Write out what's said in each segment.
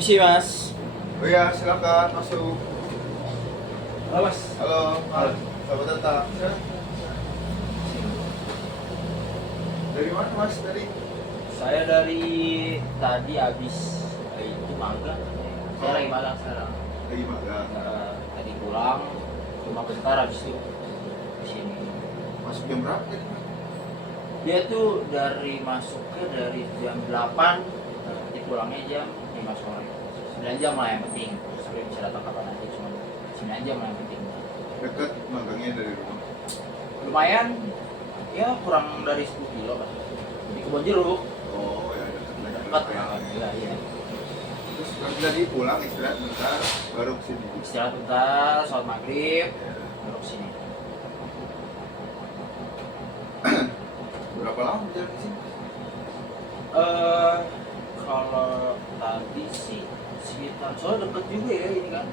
Misi mas. Oh ya, silakan masuk. Halo mas. Halo, Halo. selamat datang. Dari mana mas tadi? Saya dari tadi habis itu magang. Saya lagi magang sekarang. Lagi magang. Tadi pulang cuma bentar habis itu di sini. Masuk jam berapa tadi? Dia tuh masuknya dari jam 8, nanti pulangnya jam 5 sore. 9 jam lah yang penting. Sebenarnya bisa datang kapan aja, cuma 9 jam lah yang penting. Dekat magangnya dari rumah. Lumayan, ya kurang dari 10 kilo lah. Di Kebon Jeruk. Oh ya, dekat Dekat ya. lah, iya. Terus nanti tadi pulang istirahat bentar, baru kesini. Istirahat bentar, sholat maghrib, Ya. baru kesini. Berapa lama berjalan di sini? Kalau tadi sih sekitar, soalnya deket juga ya ini kan,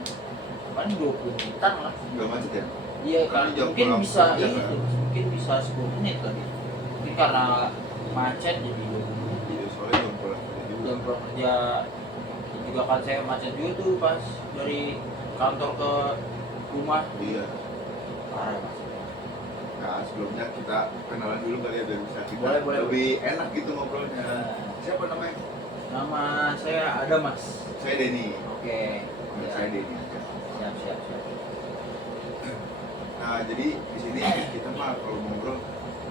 paling 20 menitan lah. Gak macet ya? Iya kan, Karena jam mungkin pulang bisa kerja, ini, kan? mungkin bisa 10 menit tadi. Tapi karena macet jadi 20 menit. Iya, soalnya jam pulang kerja juga. Jam pulang kerja juga kan saya macet juga tuh pas dari kantor ke rumah. Iya. Parah mas. Nah, sebelumnya kita kenalan dulu kali ya biar bisa kita Boleh. lebih enak gitu ngobrolnya. Nah. Siapa namanya? Nama saya ada mas. Saya Denny. Oke. Nama Ya. saya Denny aja. Siap. Nah, jadi di sini kita mah kalau ngobrol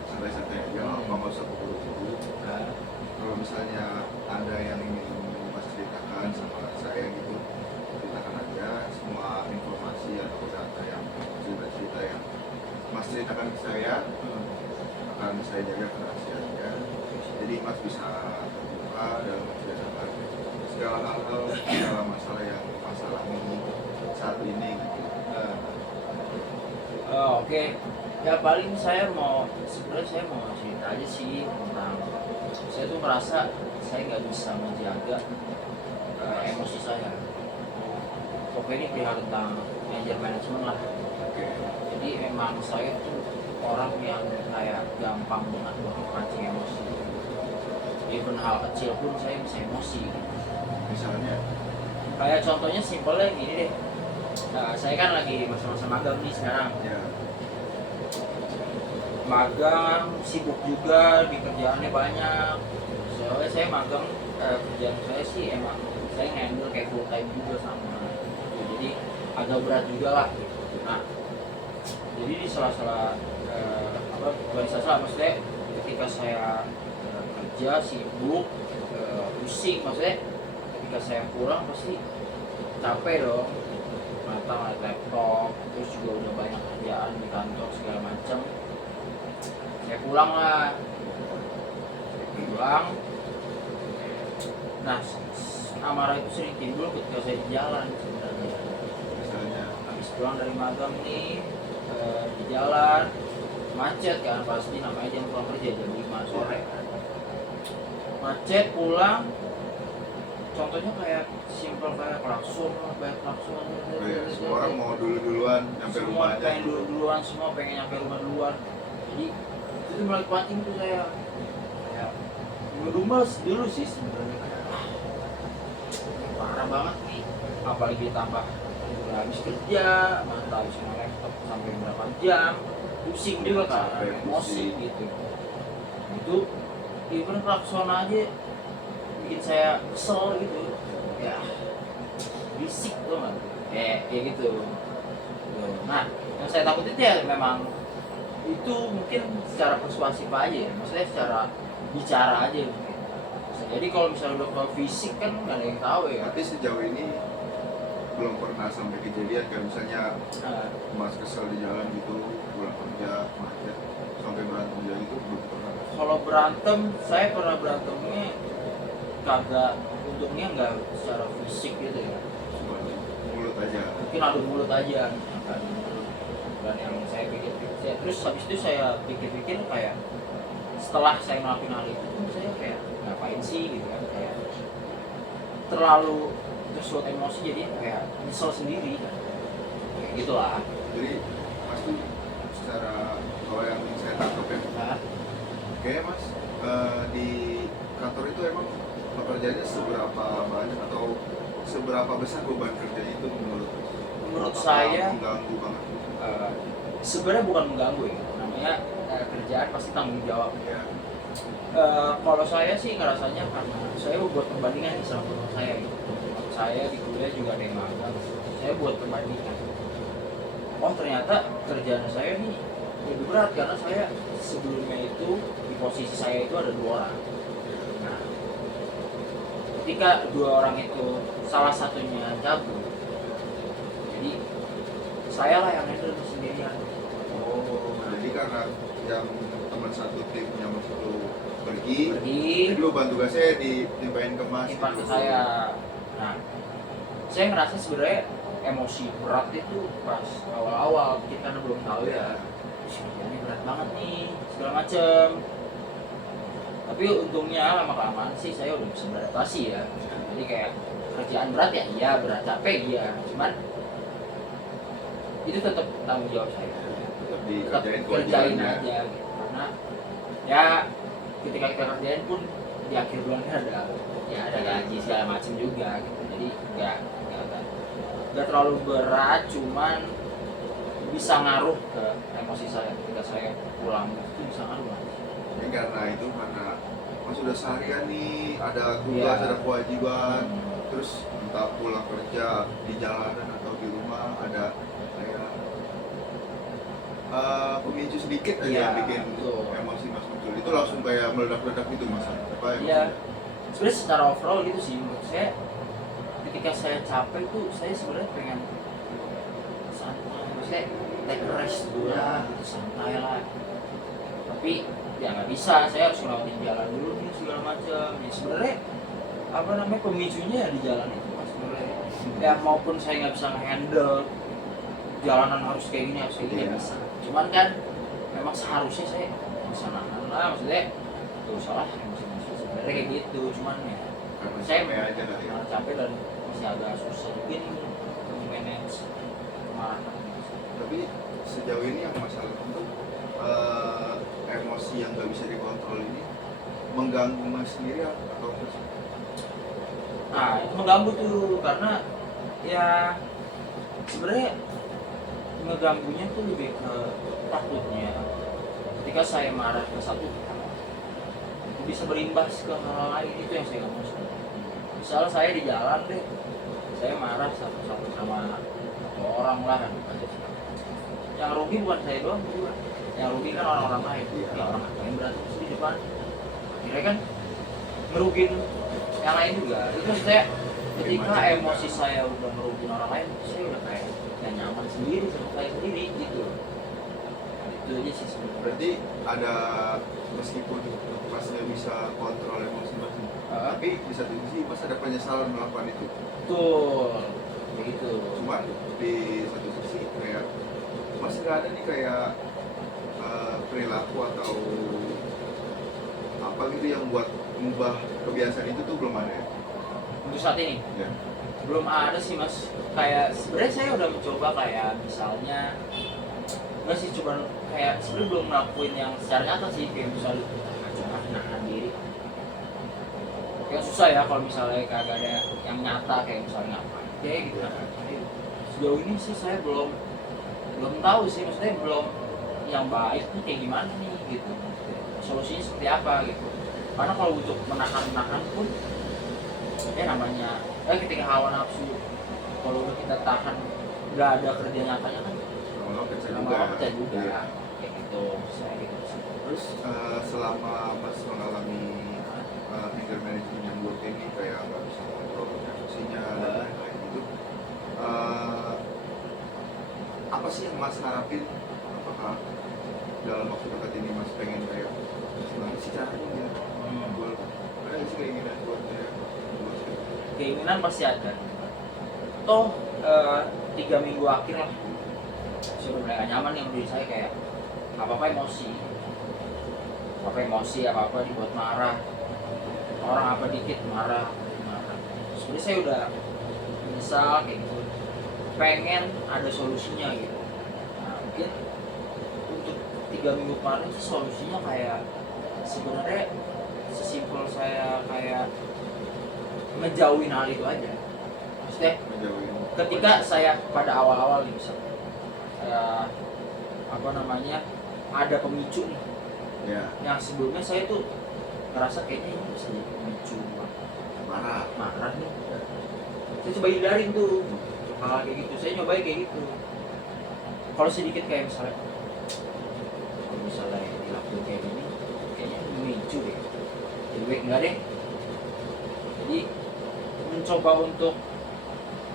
santai-santai aja, nggak usah buru-buru. Nah, Kalau misalnya ada yang ingin Mas ceritakan sama saya gitu, ceritakan aja semua informasi atau data yang cerita-cerita yang Mas ceritakan ke saya akan saya jaga kerahasiaannya. Jadi Mas bisa terbuka dalam menceritakan segala hal-hal, segala masalah yang Mas alami saat ini gitu. Oke. Ya paling sebenarnya saya mau cerita aja sih tentang saya tuh merasa saya nggak bisa menjaga emosi saya. Pokoknya ini perihal tentang manajemen lah. Oke. Jadi emang saya tuh orang yang kayak gampang banget buat mancing emosi. Even hal kecil pun saya bisa emosi. Misalnya, Kayak contohnya simpelnya gini deh. Saya kan lagi masa-masa magang nih sekarang. ya, Magang sibuk juga, di kerjaannya banyak. Soalnya saya magang, kerjaan saya sih emang saya handle kayak full time juga sama gitu. Jadi agak berat juga lah gitu. Nah, jadi di sela-sela bukan sela-sela, maksudnya ketika saya kerja sibuk, pusing, maksudnya ketika saya pulang pasti capek dong, mata ngeliat laptop, terus juga udah banyak kerjaan di kantor segala macam. Saya pulang lah, nah amarah itu sering timbul ketika saya di jalan sebenarnya. misalnya, Habis pulang dari magang nih, di jalan macet kan, pasti namanya jam pulang kerja jam 5 sore. Macet pulang, contohnya kayak simpel kayak klakson, semua orang mau duluan nyampe semua rumah aja. pengen duluan, semua pengen nyampe rumah duluan. Jadi itu mulai pancing tuh saya kayak ngedumes dulu sih sebenarnya, kayak parah banget nih, apalagi ditambah udah habis kerja, mata habis main laptop sampai berapa jam, pusing juga kan, Sampai emosi pusing. gitu. Itu even klakson aja bikin saya kesel gitu, ya bisik tuh kan, kayak gitu. Nah, yang saya takutin tuh ya memang itu mungkin secara persuasif aja ya, maksudnya secara bicara aja mungkin. Bisa jadi kalau misalnya udah ke fisik kan nggak ada yang tahu ya. Tapi sejauh ini belum pernah sampai kejadian kayak misalnya Nah, Mas kesel di jalan gitu, pulang kerja macet sampai berantem jalan itu belum pernah. kalau berantem, saya pernah berantemnya kagak, untungnya nggak secara fisik gitu ya. Cuma mulut aja. Mungkin adu mulut aja, adu mulut. Dan yang saya pikir-pikir, terus habis itu saya pikir-pikir kayak setelah saya ngelakuin hal itu, saya kayak ngapain sih gitu kan, kayak terlalu tersulut emosi jadi kayak nyesel sendiri kan, kayak gitulah. Jadi Mas tuh secara kalau yang saya tangkap ya, Nah, oke Mas, di kantor itu emang pekerjaannya seberapa banyak atau seberapa besar beban kerja itu menurut Menurut apakah saya mengganggu banget? eh, sebenarnya bukan mengganggu ya, namanya kerjaan pasti tanggung jawab. Ya, Kalau saya sih ngerasanya karena saya buat perbandingan nih sama teman saya gitu. Teman saya di kuliah juga ada yang magang. Saya buat perbandingan. Oh ternyata kerjaan saya nih lebih berat karena saya sebelumnya itu di posisi saya itu ada 2 orang. Nah, ketika 2 orang itu salah satunya cabut, jadi saya lah yang handle sendirian. oh jadi karena yang teman satu tim yang satu pergi, Pergi, jadi beban tugasnya ditimpain ke Mas timpan ke gitu. saya. Nah, saya ngerasa sebenarnya emosi berat itu pas awal-awal kita karena belum tahu ya, ini berat banget nih segala macem. Tapi untungnya lama kelamaan sih saya udah bisa beradaptasi ya. Jadi kayak kerjaan berat ya iya, berat capek iya, cuman itu tetap tanggung jawab saya. Tetap Tetap dikerjain kerjain kewajibannya. aja gitu. Karena ya ketika kita kerjain pun di akhir bulannya ada gaji segala macem juga gitu. Jadi nggak terlalu berat, cuman bisa ngaruh ke emosi saya ketika saya pulang itu bisa ngaruh lah. Ini karena itu karena Mas udah seharian nih ada tugas, Iya. ada kewajiban, terus entah pulang kerja di jalanan atau di rumah ada kayak pemicu sedikit aja Iya, yang bikin betul. emosi Mas muncul. Itu langsung kayak meledak-ledak gitu Mas. Apa Iya. emosinya? Sebenarnya secara overall gitu sih menurut saya, ketika saya capek tuh saya sebenarnya pengen santai, maksudnya take a rest dulu lah, gitu, santai lah. Tapi ya nggak bisa, saya harus ngelawatin jalan dulu nih segala macam. Ya sebenarnya apa namanya pemicunya ya di jalan itu mas sebenarnya. Ya maupun saya nggak bisa handle jalanan harus kayak gini Iya. bisa. Cuman kan memang seharusnya saya bisa nahan lah, maksudnya gak usah lah emosi-emosi sebenarnya kayak gitu. Cuman ya Karena saya capek aja kali ya. capek dan masih agak susah juga nih untuk manage kemarahan. Tapi sejauh ini yang masalah itu emosi yang nggak bisa dikontrol ini mengganggu Mas sendiri atau enggak sih? Nah itu mengganggu tuh karena ya sebenarnya ngeganggunya tuh lebih ke takutnya ketika saya marah ke satu pihak itu bisa berimbas ke hal lain, itu yang saya nggak mau. Misalnya saya di jalan deh, saya marah satu sama satu orang lah, yang rugi bukan saya doang juga, yang rugi kan orang-orang lain. Ya orang lain berantem di depan, akhirnya kan ngerugin yang lain juga. Itu saya ketika emosi saya udah ngerugin orang lain, saya udah kayak gak nyaman sendiri sama saya sendiri gitu. Itu aja sih sebenarnya. Berarti ada meskipun Mas nggak bisa kontrol emosi Mas, tapi di satu sisi Mas ada penyesalan melakukan itu. Betul, begitu. Cuman di satu sisi kayak Mas nggak ada nih kayak perilaku atau apa gitu yang buat mengubah kebiasaan itu tuh belum ada ya? Untuk saat ini Ya. belum ada sih mas. Kayak sebenarnya saya udah mencoba kayak misalnya nggak sih, cuman kayak sebenarnya belum ngelakuin yang secara nyata sih, kayak misalnya coba nahan diri. Yang susah ya kalau misalnya kagak ada yang nyata kayak misalnya ngapain kayak gitu. Sejauh ini sih saya belum tahu sih, maksudnya belum yang baik nih kayak gimana nih gitu, solusinya seperti apa gitu. Karena kalau untuk menahan pun ya namanya ketika hawa nafsu kalau udah kita tahan nggak ada kerja nyatanya kan Lama-lama pecah juga. lama-lama pecah juga. Iya. Kayak gitu saya gitu sih. Terus selama Mas mengalami anger management yang buruk ini kayak nggak bisa kontrol emosinya dan lain-lain gitu, apa sih yang Mas harapin? Apakah dalam waktu dekat ini Mas pengen kayak gimana sih caranya ya? Gue ada nggak sih keinginan buat kayak buat kayak Keinginan pasti ada. Toh 3 minggu akhir lah sudah mulai gak nyaman yang diri saya, kayak apa emosi, apa dibuat marah orang, apa dikit marah. Sebenarnya saya udah menyesal kayak gitu, pengen ada solusinya gitu. Nah, mungkin untuk 3 minggu kemarin sih solusinya kayak sebenarnya sesimpel saya kayak ngejauhin hal itu aja. Maksudnya ngejauhin. ketika saya pada awal-awal nih misalnya apa namanya ada pemicu nih Ya, yang sebelumnya saya tuh ngerasa kayaknya ini bisa jadi pemicu marah. marah nih, saya coba hindarin tuh hal kayak gitu, saya nyobain kayak gitu. Kalau sedikit kayak misalnya kalau misalnya dilakuin kayak gini kayaknya memicu deh, jadi baik enggak deh, jadi mencoba untuk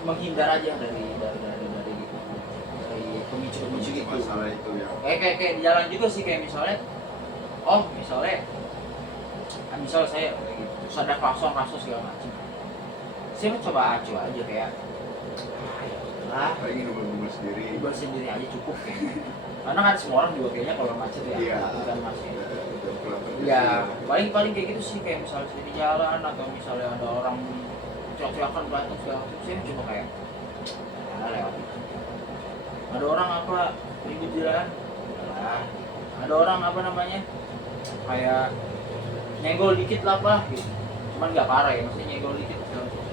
menghindar aja dari pemicu-pemicu gitu. Masalah itu ya. Kayak di jalan juga sih, kayak misalnya misal saya kayak gitu, terus ada klakson segala macam, saya mencoba acuh aja kayak ya udahlah, Paling nubel-nubel sendiri. ubah sendiri aja cukup kayaknya. Karena kan semua orang juga kayaknya kalau macet ya Iya. bukan macet. Udah pulang kerja Ya sih. paling kayak gitu sih, kayak misalnya saya di jalan atau misalnya ada orang teriak-teriakan berantem segala macam, saya coba kayak ya lewat. Ada orang apa ribut di jalan, lah. Ada orang apa namanya kayak nyenggol dikit lah apa gitu, cuman nggak parah ya, maksudnya nyenggol dikit segala macam.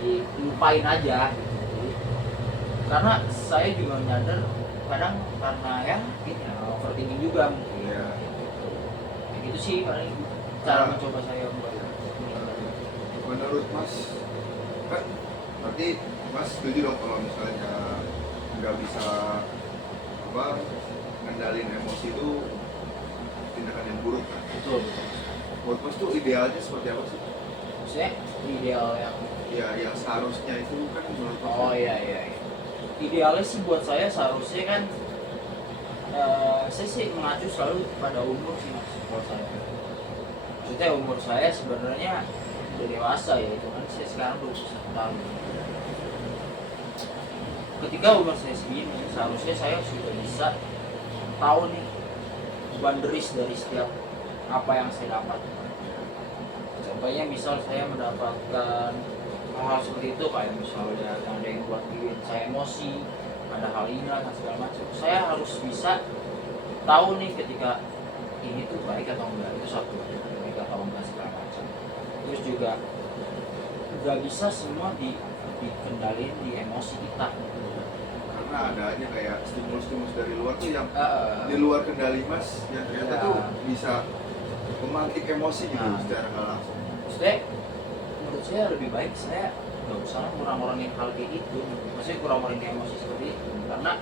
Dilupain aja gitu. Jadi, karena saya juga nyadar kadang karena ya gitu ya, overthinking juga mungkin. Iya. Kayak gitu sih paling cara mencoba saya buat Menurut Mas, kan berarti Mas setuju dong kalau misalnya nggak bisa apa ngendalin emosi itu tindakan yang buruk kan? betul. Buat Mas tuh idealnya seperti apa sih? Maksudnya ideal yang Ya, yang seharusnya itu kan menurut Mas. oh iya. Idealnya sih buat saya seharusnya kan saya sih mengacu selalu pada umur sih mas, kalau saya. Maksudnya umur saya sebenarnya udah dewasa ya, itu kan saya sekarang 21 tahun. Ketika umur saya segini, seharusnya saya sudah bisa tahu nih boundaries dari setiap apa yang saya dapat. Contohnya misal saya mendapatkan hal seperti itu, kayak misalnya ada yang buat bikin saya emosi, ada hal ini lah dan segala macam, saya harus bisa tahu nih ketika ini tuh baik atau enggak, itu satu, baik atau enggak segala macam. Terus juga nggak bisa semua dikendalin di emosi kita. Karena ada aja kayak stimulus-stimulus dari luar tuh yang Eh, di luar kendali Mas, yang ternyata Iya. tuh bisa memantik emosi gitu Nah. secara nggak langsung. Maksudnya menurut saya lebih baik saya nggak usah ngurang-ngurangin hal kayak gitu, maksudnya ngurang-ngurangin emosi seperti itu. Karena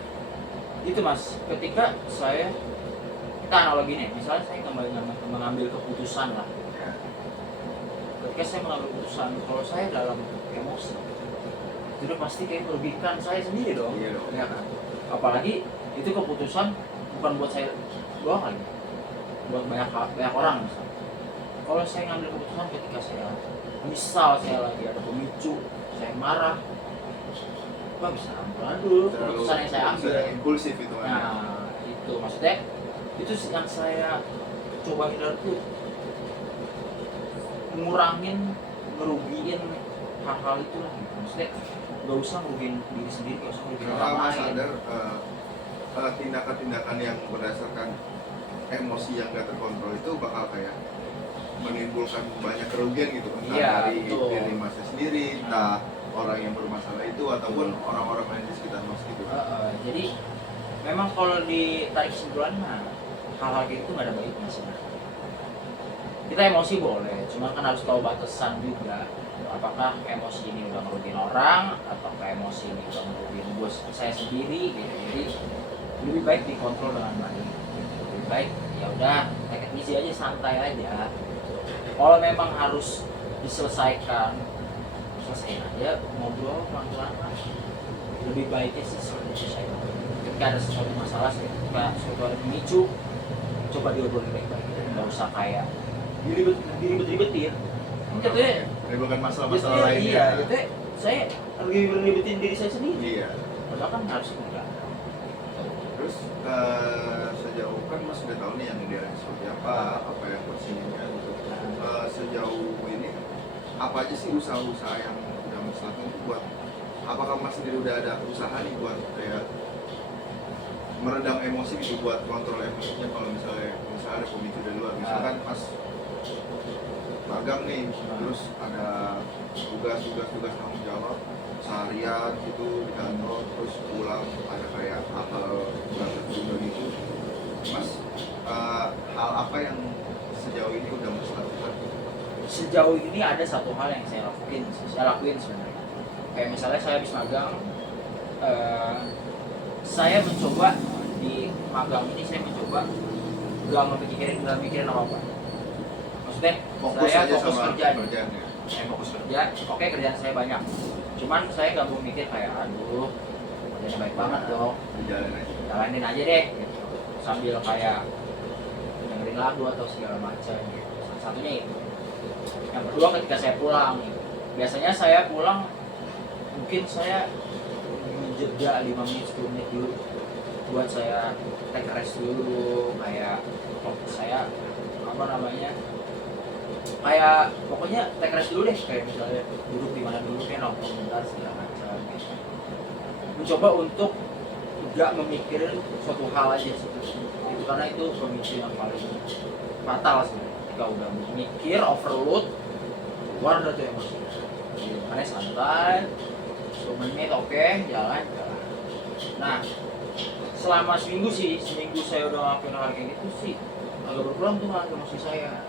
itu mas, ketika kita analogi nih, misalnya saya mengambil keputusan lah, Ya. ketika saya mengambil keputusan, kalau saya dalam emosi itu udah pasti kayak merugikan saya sendiri dong. Iya dong. Ya kan, apalagi itu keputusan bukan buat saya doang lagi, buat banyak orang misalnya. Kalau saya ngambil keputusan ketika misal saya lagi ada pemicu, saya marah, wah bisa ambil dulu keputusan yang saya ambil. Impulsif itu kan. Nah itu maksudnya, itu yang saya coba hindar tuh, ngerugiin hal-hal itu lah gitu. Maksudnya nggak usah ngerugiin diri sendiri, nggak usah ngerugiin Karena orang Mas lain. sadar tindakan-tindakan yang berdasarkan emosi yang gak terkontrol itu bakal kayak menimbulkan banyak kerugian gitu, entah Iya, dari betul. diri Masnya sendiri, entah orang yang bermasalah itu ataupun orang-orang lain di sekitar Mas gitu. Jadi memang kalau ditarik kesimpulan, nah, hal-hal kayak itu nggak ada baiknya sebenarnya. Kita emosi boleh, cuman kan harus tahu batasan juga. Apakah emosi ini udah ngerugiin orang, atau emosi ini udah ngerugiin bos saya sendiri gitu. Jadi lebih baik dikontrol dengan baik. Lebih baik ya udah take it easy aja, santai aja. Kalau memang harus diselesaikan, selesaiin aja, ngobrol pelan-pelan lah. Lebih baiknya sih seperti itu saya. Ketika ada sesuatu masalah, ketika sesuatu ada pemicu, coba diobrolin baik-baik. Nggak usah kayak diribet-ribetin. Ini katanya Menimbulkan masalah-masalah lainnya. iya, katanya saya lagi ribetin diri saya sendiri. Iya. Padahal kan harus enggak. Terus sejauh kan Mas sudah tahu nih yang idealnya seperti apa yang porsinya gitu. Sejauh ini apa aja sih usaha-usaha yang udah Mas lakukan buat, apakah Mas sendiri udah ada usaha nih buat kayak meredam emosi gitu, buat kontrol emosinya kalau misalnya ada pemicu dari luar, misalkan pas magang nih, terus ada tugas tanggung jawab seharian gitu di kantor, terus pulang ada kayak hal pulang tertunda gitu. Mas, hal apa yang sejauh ini udah Mas lakukan? Sejauh ini ada satu hal yang saya lakuin sebenarnya. Kayak misalnya saya habis magang, saya mencoba di magang ini saya mencoba gak mikirin apa-apa. Maksudnya saya fokus kerja nih. kerjaannya. Saya fokus kerja, oke kerjaan saya banyak. Cuman saya gak mau mikir kayak aduh kerjanya baik banget dong, Dijalin aja. jalanin aja deh gitu. Sambil kayak dengerin lagu atau segala macam gitu. Salah satunya itu. Yang kedua ketika saya pulang gitu. Biasanya saya pulang mungkin saya jeda 5 menit 10 menit dulu buat saya take rest dulu, kayak saya apa namanya, kayak pokoknya take rest dulu deh, kayak misalnya duduk di mana dulu kayak nongkrong bentar segala macam gitu. Mencoba untuk nggak memikirin suatu hal aja sih itu, karena itu pemicu yang paling fatal sebenarnya. Ketika udah mikir overload keluar dah tuh emosi. Makanya santai 10 menit oke, jalan. Nah selama seminggu saya udah ngelakuin hal kayak gitu sih, agak berkurang tuh hal emosi saya.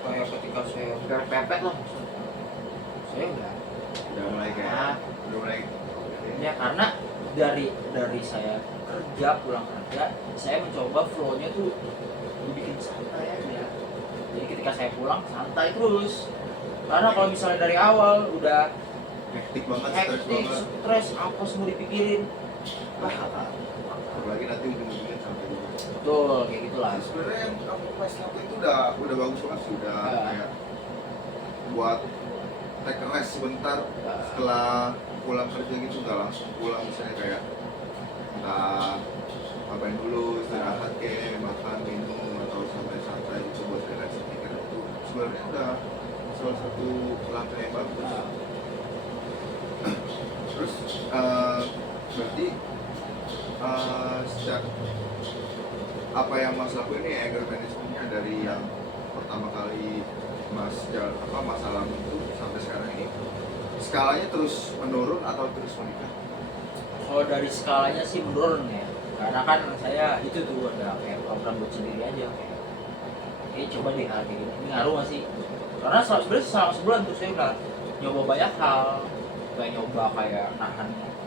Kayak ketika saya pepet lah saya Udah mulai kayak udah mulai ya, karena dari saya kerja pulang kerja saya mencoba flow-nya tuh dibikin santai aja. Jadi ketika saya pulang santai terus, karena kalau misalnya dari awal udah hektik banget, hektik, stres apa semua dipikirin, apalagi nanti ujung-ujungnya sampai juga. betul kayak gitulah. Sebenarnya yang kamu pas lakuin itu udah bagus banget sih, udah kayak buat take rest sebentar setelah pulang kerja gitu, nggak langsung pulang, misalnya kayak ngapain dulu, istirahat kayak makan minum atau santai-santai gitu buat relax pikiran. Itu sebenarnya udah salah satu langkah yang bagus. Terus berarti sejak apa yang Mas lakuin ini anger managementnya dari yang pertama kali Mas Mas alami itu sampai sekarang ini, skalanya terus menurun atau terus meningkat? Kalau dari skalanya sih menurun ya, karena kan saya itu tuh ada kayak program buat sendiri aja, kayak coba deh hal kayak gini, ini ngaruh gak sih? Karena sebenarnya selama sebulan tuh saya udah nyoba banyak hal, kayak nyoba kayak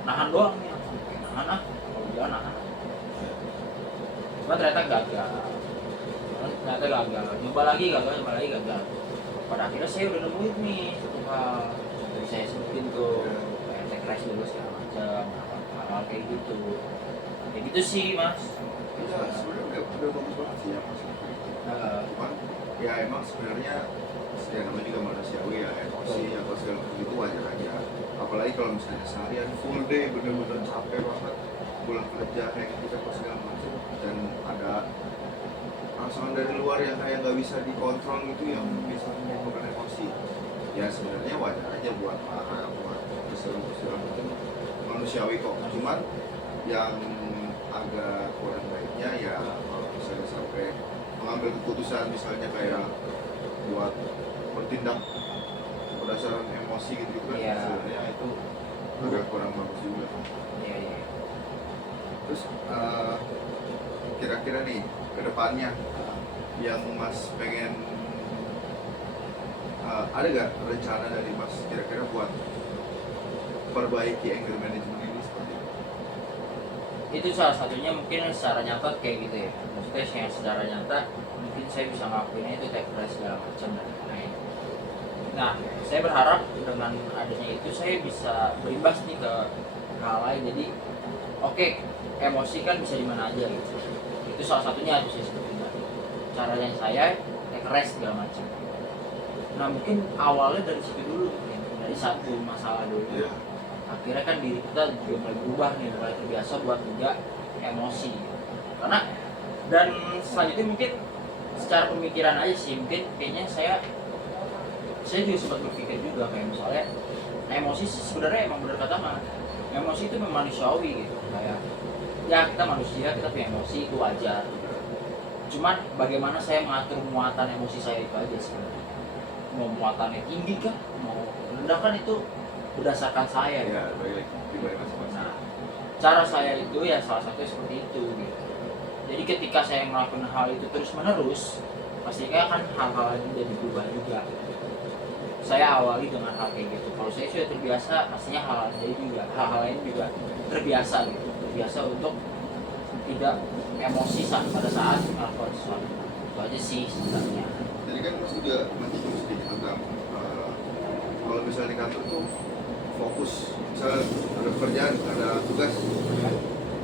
nahan doang nih, kayak nahan kalau jalan nahan. Cuma ternyata gagal, nyoba lagi gagal. Pada akhirnya saya udah nemuin nih satu hal, dari saya sebutin tuh kayak take rest dulu segala macam, hal kayak gitu sih mas. Ya sebenarnya udah bagus banget sih ya Mas. Cuman ya emang sebenarnya ya namanya juga manusiawi ya, emosi atau segala macam itu wajar aja. Apalagi kalau misalnya seharian full day bener-bener capek banget, pulang kerja kayak gitu apa segala macam, dan ada rangsangan dari luar yang kayak nggak bisa dikontrol gitu, yang bisa menimbulkan emosi. Ya sebenarnya wajar aja buat marah, buat kesel segala macam, manusiawi kok. Cuman yang agak kurang baiknya ya kalau misalnya sampai mengambil keputusan misalnya kayak buat bertindak berdasarkan emosi gitu kan, sebenarnya itu agak kurang bagus juga. Iya. Terus kira-kira nih kedepannya yang Mas pengen, ada gak rencana dari Mas kira-kira buat perbaiki anger management ini seperti itu? Itu salah satunya mungkin secara nyata kayak gitu ya, maksudnya yang secara nyata mungkin saya bisa ngelakuinnya itu take rest segala macam dan lain-lain. Nah saya berharap dengan adanya itu saya bisa berimbas nih ke hal lain. Jadi oke, emosi kan bisa di mana aja gitu, itu salah satunya harus saya sebutin tadi, caranya saya take rest segala macam. Nah mungkin awalnya dari situ dulu, dari satu masalah dulu. Akhirnya kan diri kita juga mulai berubah nih, mulai terbiasa buat tidak emosi. Karena dan selanjutnya mungkin secara pemikiran aja sih, mungkin kayaknya saya juga sempat berpikir juga kayak misalnya emosi sebenarnya emang benar kata Mas, emosi itu memang manusiawi gitu, kayak ya kita manusia, kita punya emosi, itu wajar. Cuman bagaimana saya mengatur muatan emosi saya itu aja sebenarnya. mau muatannya tinggi kah mau rendah kan itu berdasarkan saya gitu. Ya, baik pribadi masing-masing. Nah, cara saya itu ya salah satunya seperti itu gitu. Jadi ketika saya melakukan hal itu terus menerus, pastinya kan hal-hal ini jadi berubah juga. Saya awali dengan hal kayak gitu. Kalau saya sudah terbiasa, pastinya hal-hal lain juga terbiasa gitu. Terbiasa untuk tidak emosi pada saat melakukan sesuatu. Itu aja sih sebenarnya. Jadi kan Mas juga menyinggung sedikit tentang kalau misalnya di kantor tuh fokus, misalnya ada pekerjaan, ada tugas,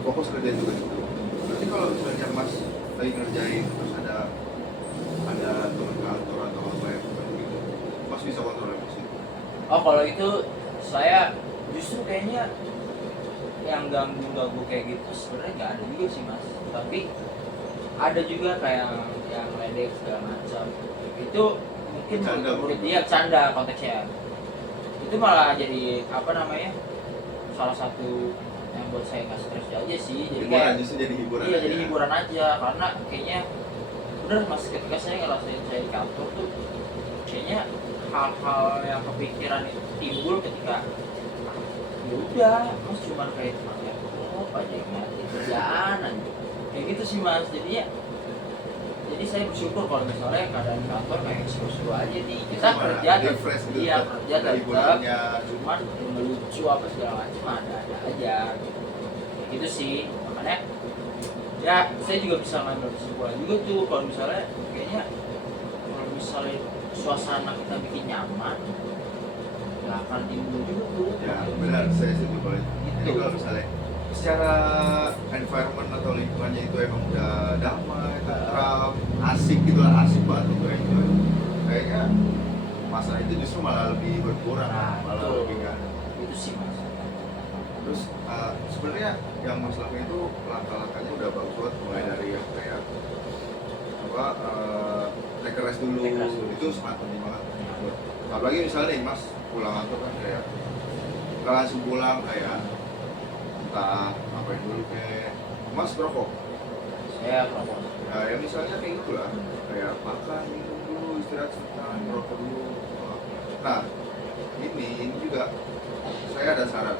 fokus kerjain tugas itu. Berarti kalau misalnya Mas lagi ngerjain terus ada teman kantor atau apa yang gitu, Mas bisa kontrol emosi. Oh kalau itu saya justru kayaknya yang ganggu kayak gitu sebenarnya nggak ada juga sih mas. Tapi ada juga kayak yang ledek segala macam. Itu mungkin Canda, menurut dia canda konteksnya. Itu malah jadi apa namanya salah satu yang buat saya nggak stres aja sih. Jadi Hiburan, kayak justru jadi hiburan iya aja. jadi hiburan aja karena kayaknya bener mas ketika saya ngerasain saya di kantor tuh kayaknya hal-hal yang kepikiran itu timbul ketika ya udah mas cuma kayak pakai apa aja yang ngeliatin kerjaan aja kayak gitu sih mas jadi saya bersyukur kalau misalnya keadaan kantor kayak seru-seru aja nih kita Cuma kerja refresh gitu, iya tetap kerja ada tetap hiburannya. cuman ngelucu apa segala macam ada aja gitu. Kayak gitu sih makanya ya saya juga bisa ngambil kesimpulan juga tuh kalau misalnya kayaknya kalau misalnya suasana kita bikin nyaman nggak akan timbul juga tuh Ya benar, saya setuju kalau itu. Jadi Gitu. kalau misalnya secara environment atau lingkungannya itu emang udah damai, tentram, asik gitu lah, asik banget untuk enjoy. Kayaknya masalah itu justru malah lebih berkurang, Nah, malah betul. lebih nggak ada. Itu sih mas. Terus sebenarnya yang Mas lakuin itu langkah-langkahnya udah bagus banget, mulai dari yang kayak apa take a rest dulu, Take a rest dulu. itu sangat penting banget. Apalagi misalnya nih Mas pulang kantor kan kayak nggak langsung pulang kayak entah ngapain dulu kayak Mas rokok. Saya propose. Ya misalnya kayak gitu lah, kayak makan, minum dulu, istirahat sebentar, merokok dulu. Nah, ini juga saya ada saran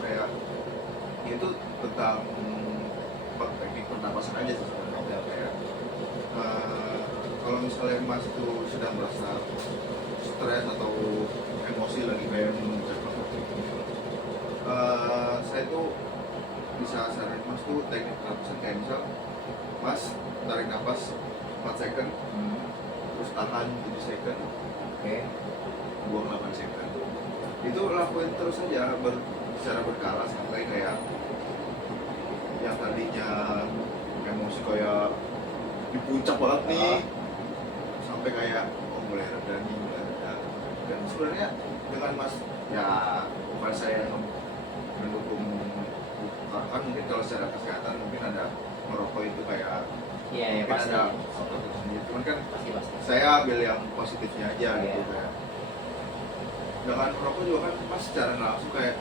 kayak itu tentang teknik pernapasan aja sih sebenarnya. Kayak kalau misalnya Mas tuh sedang merasa stres atau emosi lagi kayak saya tuh bisa saranin Mas tuh teknik pernapasan kayak misal Mas tarik nafas 4 second, terus tahan 7 second, Oke. buang 8 second. Itu lakuin terus aja secara berkala sampai kayak yang tadinya emosi kayak di puncak banget nih, sampai kayak mulai reda nih, mulai reda. Dan sebenarnya dengan Mas ya bukan saya yang mendukung, kan mungkin kalau secara kesehatan mungkin ada merokok itu kayak Iya ya mungkin pasti. ada faktor tersendiri, cuman kan Pasti. saya ambil yang positifnya aja gitu. Iya. Kayak dengan merokok juga kan Mas secara langsung kayak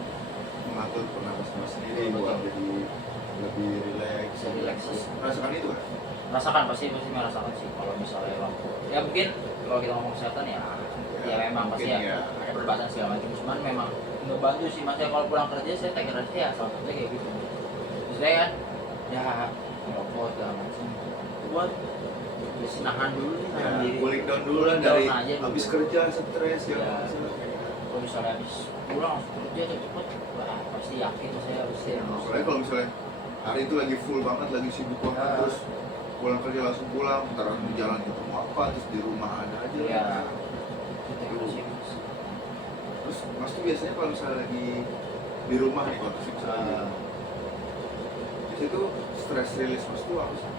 mengatur pernapasan Mas sendiri Betul. buat jadi lebih rileks. Bisa relax sih. Merasakan itu kan? Merasakan pasti merasakan sih kalau misalnya waktu ya mungkin kalau kita ngomong kesehatan ya memang pasti mungkin ya, ada perdebatan segala macam cuman memang ngebantu sih mas ya kalau pulang kerja saya take rest ya salah satunya kayak gitu maksudnya kan ya ngerokok segala macam buat nahan dulu nih Ya, nahan diri cooling down dulu lah Cooling dari down aja dulu. habis kerja stres ya. Ya. Kalau misalnya habis pulang langsung kerja cepet wah pasti yakin saya pasti Soalnya kalau misalnya hari itu lagi full banget, lagi sibuk banget, Ya. terus pulang kerja langsung pulang, ntar di jalan ketemu apa, terus di rumah ada aja. ya take rest sih mas Terus Mas tuh biasanya kalau misalnya lagi di rumah nih konteksnya misalnya di situ stress release Mas tuh apa sih?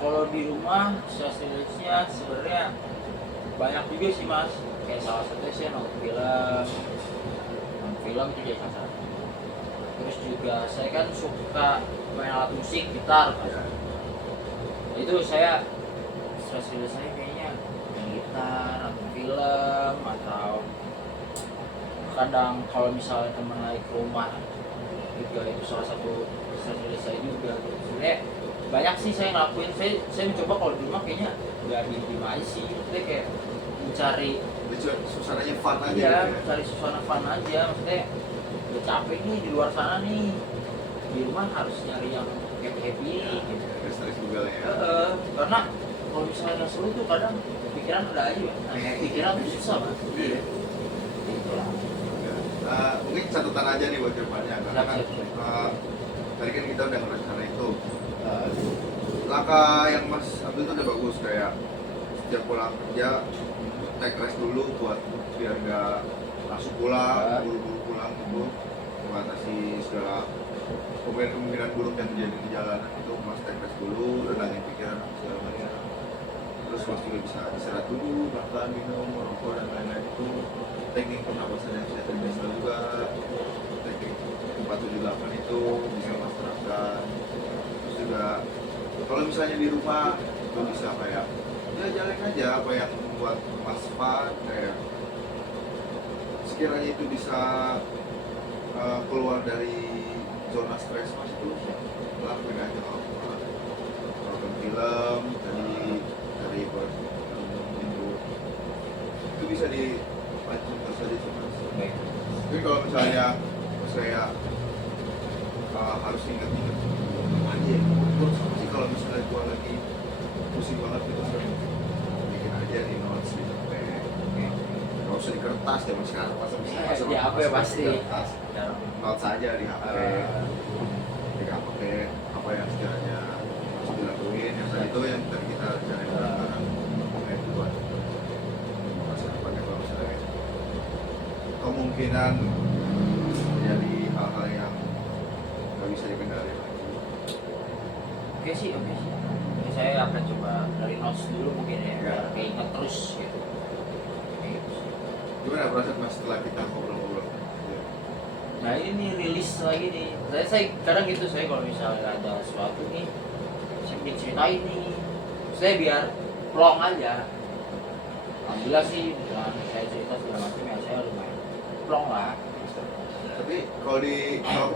kalau di rumah stress release-nya sebenarnya banyak juga sih mas kayak salah satunya saya nonton film itu jadi salah satu terus juga saya kan suka main alat musik gitar mas. Ya. Itu saya stress release saya kayaknya main gitar atau film atau kadang kalau misalnya teman lagi ke rumah juga itu salah satu stress release saya juga gitu. Sebenarnya banyak sih saya ngelakuin saya mencoba kalau di rumah kayaknya nggak diem aja sih maksudnya kayak mencari suasananya fun aja iya, gitu ya. mencari suasana fun aja. Maksudnya udah capek nih di luar sana nih, di rumah harus nyari yang happy gitu. Agak stres juga lah ya. Karena kalau misalnya nggak seru tuh kadang pikiran ada aja, nah pikiran tuh susah Mas. Iya. Gitu lah. Mungkin catatan aja nih buat depannya karena kan Siap. tadi kan kita udah ngerencana itu. Langkah yang Mas ambil itu udah bagus, kayak setiap pulang kerja take rest dulu buat biar nggak langsung pulang, buru-buru pulang gitu, mengatasi segala kemungkinan buruk yang terjadi di jalanan itu. Mas take rest dulu, renangin pikiran segala macam. Terus Mas juga bisa istirahat dulu, makan, minum, merokok dan lain-lain itu. Teknik pernapasan yang saya terbiasa juga, teknik 478 itu bisa Mas terapkan. Terus juga kalau misalnya di rumah itu bisa kayak ya jalanin aja apa yang membuat Mas fun, kayak sekiranya itu bisa keluar dari zona stres Mas itu lakuin aja. Kalau nonton film dari itu bisa dipancing terus aja sih Mas. Baik. Tapi kalau misalnya saya harus ingat-ingat aja gue sama sih kalau misalnya gue lagi pusing banget gitu, sering bikin aja di notes di HP. Nggak usah di kertas zaman sekarang, masa bisa Di HP pasti. di kertas, notes aja di HP. Jadi apa yang sekiranya harus dilakuin, yang tadi itu yang tadi kita rencanain bareng-bareng, nah itu buat masa depannya. Kalau misalnya kemungkinan jadi hal-hal yang nggak bisa dikendalikan lagi. Oke sih. Ya, saya akan coba dari notes dulu mungkin ya, biar keinget terus gitu. Kayak gitu sih. Gimana perasaan Mas setelah kita ngobrol-ngobrol? Nah ini nih rilis lagi nih. Saya kadang gitu, saya kalau misalnya ada sesuatu nih, saya bikin ceritain nih. Saya biar plong aja. Alhamdulillah sih, dengan saya cerita segala macam ya saya lumayan plong lah. Tapi kalau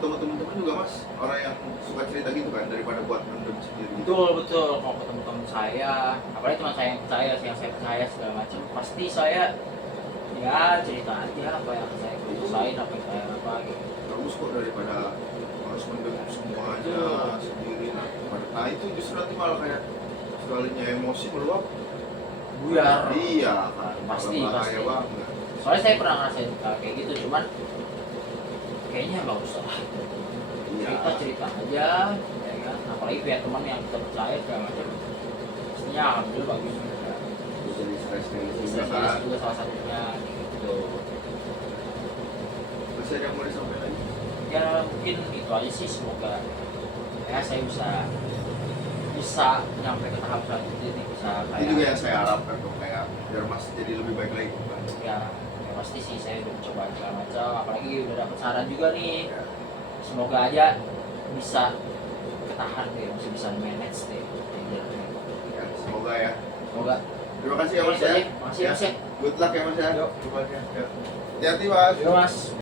ketemu teman-teman juga Mas, orang yang suka cerita gitu kan, daripada buat mendem sendiri gitu. Betul. Kalau ketemu teman saya, apalagi teman saya yang saya percaya segala macam, pasti saya ya cerita aja apa yang saya rasain, apa yang saya apa gitu. Bagus kok daripada harus mendem semuanya sendiri. Nah itu justru nanti malah kayak sekalinya emosi meluap. Buyar. Iya kan, Pasti. bahaya banget. Soalnya saya pernah ngerasain kayak gitu, cuman kayaknya nggak usah lah. Iya. Cerita aja, ya kan. Apalagi punya teman yang kita percaya segala macam, pastinya alhamdulillah bagus. Jadi stres juga Bisa kan. juga salah satunya gitu. Masih ada yang mau disampaikan lagi? Ya mungkin itu aja sih, semoga ya saya bisa nyampe ke tahap selanjutnya nih, bisa kayak Itu juga yang saya harapkan tuh, kayak biar Mas jadi lebih baik lagi. ya pasti sih saya udah coba segala macam, apalagi udah dapet saran juga nih, Ya. semoga aja bisa ketahan deh, masih bisa manage deh. Ya, semoga ya. Semoga. Terima kasih ya Mas ya. Makasih Mas ya. Good luck ya Mas ya. Yuk. Depannya. Ya. Hati-hati Mas. Yo Mas.